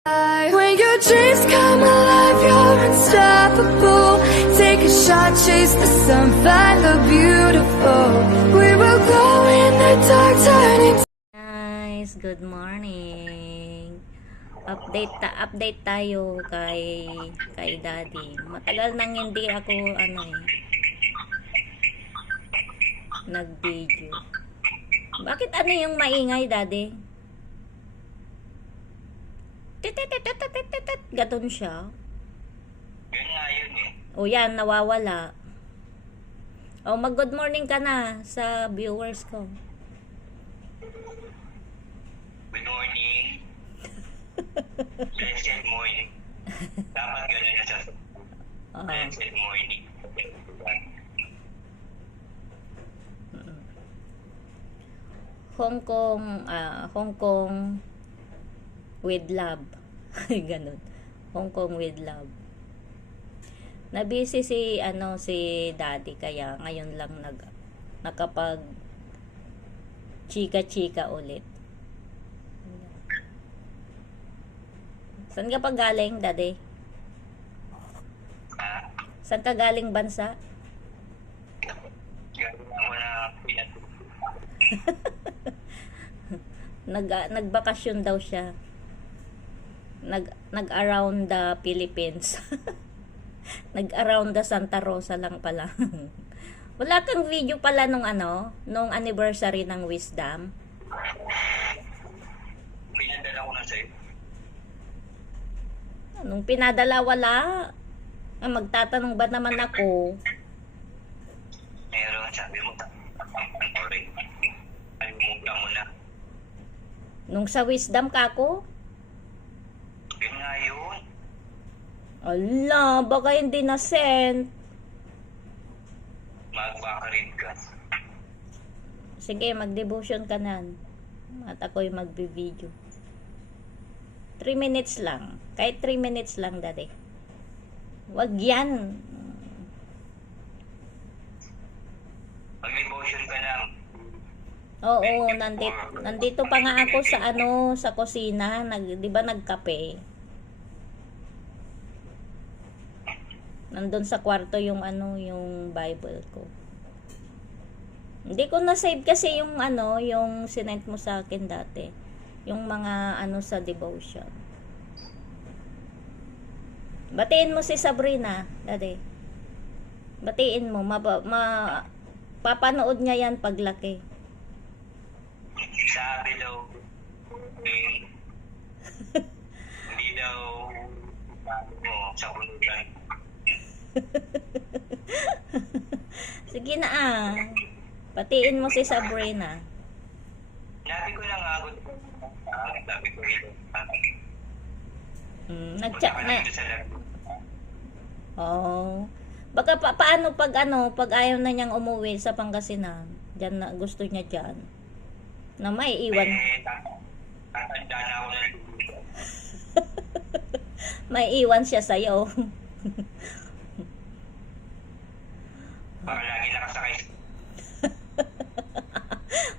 When your dreams come alive, you're unstoppable. Take a shot, chase the sun, find the beautiful. We will glow in the dark, turning. Guys, good morning. Update tayo kay Daddy. Matagal nang hindi ako nag-video. Bakit yung maingay, Daddy? Gaton siya. Yun nga yun eh. O yan, nawawala. O mag-good morning ka na sa viewers ko. Good morning. Blessed morning. Dapat gano'n na siya. Blessed morning. Hong Kong with love. Ganun. Hong Kong with love. Nabisi si Daddy kaya ngayon lang nakapag chika ulit. Saan ka pa galing, Daddy? Saan ka galing bansa? Gano'n ako na Nagbakasyon daw siya. Nag-around the Philippines. Nag-around the Santa Rosa lang pala. Wala kang video pala nung anniversary ng Wisdom. pinadala ko na sa'yo. Nung pinadala, wala. Magtatanong ba naman ako? Meron, sabi mo, sorry. Alimutan mo na. Nung sa Wisdom ka ako? Yun nga yun. Ala, baka hindi na-send. Magbakarin ka. Sige, mag-devotion ka na. At ako'y magbi-video. 3 minutes lang. Kahit 3 minutes lang, Daddy. Wag yan. Mag-devotion ka lang. Oo, nandito pa nga ako sa kusina, 'di ba nagkape? Nandun sa kwarto yung yung Bible ko. Hindi ko na save kasi yung yung sinend mo sa akin dati. Yung mga sa devotion. Batiin mo si Sabrina, Daddy. Batiin mo, papanood niya yan paglaki. Sabi daw, hindi daw sa kulutan. Sige na Patiin mo si Sabrina. Sabi ko lang agad. Sabi ko ito. Nag-chat na. Oo. Baka paano pag ayaw na niyang umuwi sa Pangasinan. Diyan na gusto niya diyan. Na may iwan. Tatanda na ako na. May iwan siya sa'yo. Baka lagi nakasakay.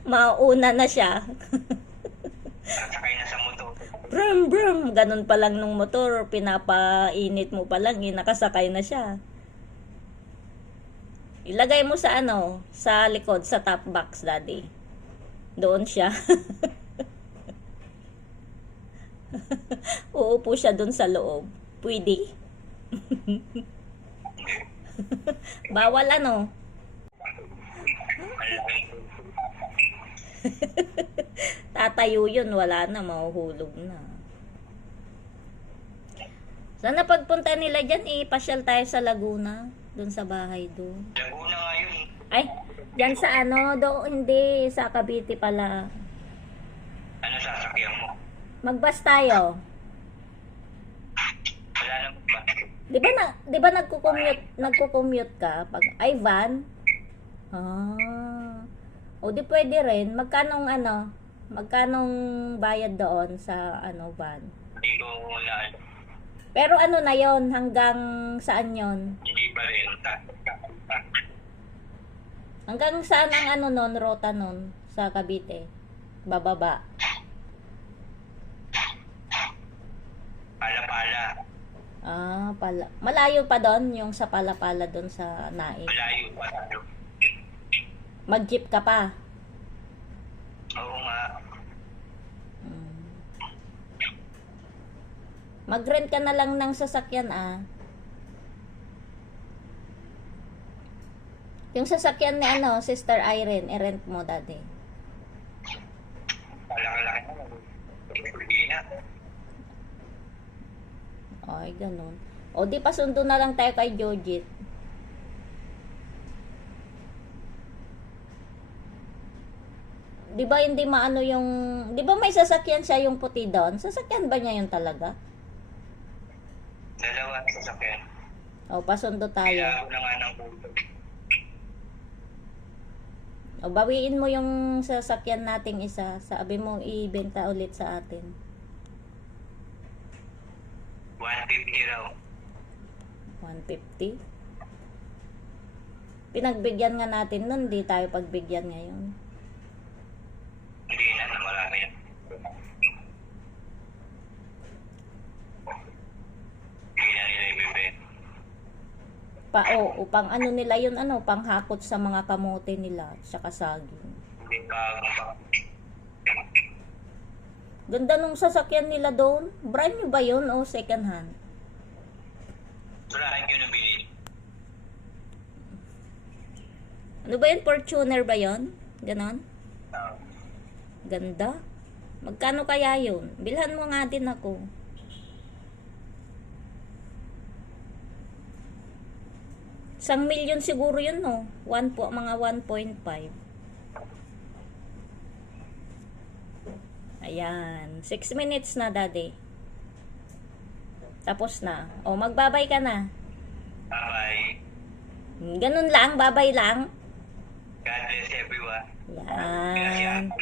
Mauna na siya. Nakasakay na sa motor. Brum brum. Ganun pa lang nung motor. Pinapainit mo pa lang. Nakasakay na siya. Ilagay mo sa sa likod, sa top box, Daddy. Doon siya. Uupo siya doon sa loob. Pwede? Bawal Tatayo yun, wala na, mahuhulog na. Sana pagpunta nila dyan, pasyal tayo sa Laguna. Doon sa bahay doon. Laguna nga yun. Ay, dyan sa hindi, sa Cavite pala. Ano sasakyan mo? Magbas tayo. Wala na ba? Di ba nagko-commute ka pag van? O di pwede rin. Magkanong bayad doon sa van? Hindi ko na Pero na yon, hanggang saan yon? hindi pa rin. Hanggang saan ang rota nun sa Cavite? Bababa. Malayo pa doon, yung sa Palapala doon sa Naik. Malayo pa tayo. Mag-jeep ka pa. Oo nga. Mag-rent ka na lang ng sasakyan Yung sasakyan ni Sister Irene, i-rent mo dati. Malaki-laki naman. Hindi na. Ay, ganun. O, di pasundo na lang tayo kay Jojit. Di ba hindi maano yung... Di ba may sasakyan siya yung puti doon? Sasakyan ba niya yun talaga? Dalawa sa sasakyan. O, pasundo tayo. Kailangan ko na nga ng puto. O, bawiin mo yung sasakyan nating isa. Sabi mo, ibenta ulit sa atin. 150 raw. 150? Pinagbigyan nga natin nun, di tayo pagbigyan ngayon. Hindi na, marami na. Hindi na nila ibibenta. Upang ano nila yun, panghakot sa mga kamote nila, saka saging. Hindi pa. Ganda nung sasakyan nila doon. Brand new ba yun o second hand? Surahan yun ang binili. Ano ba yun? Fortuner ba yun? Ganon? Oo. Ganda. Magkano kaya yun? Bilhan mo nga din ako. Isang milyon siguro yun, no? Mga 1.5. Ayan. 6 minutes na, daddy. Tapos na. O, magbabay ka na. Bye-bye. Ganun lang, babay lang. God bless everyone. Yan.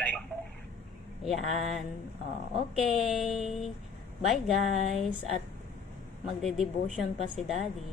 Yan. O, okay. Bye, guys. At magde-devotion pa si daddy.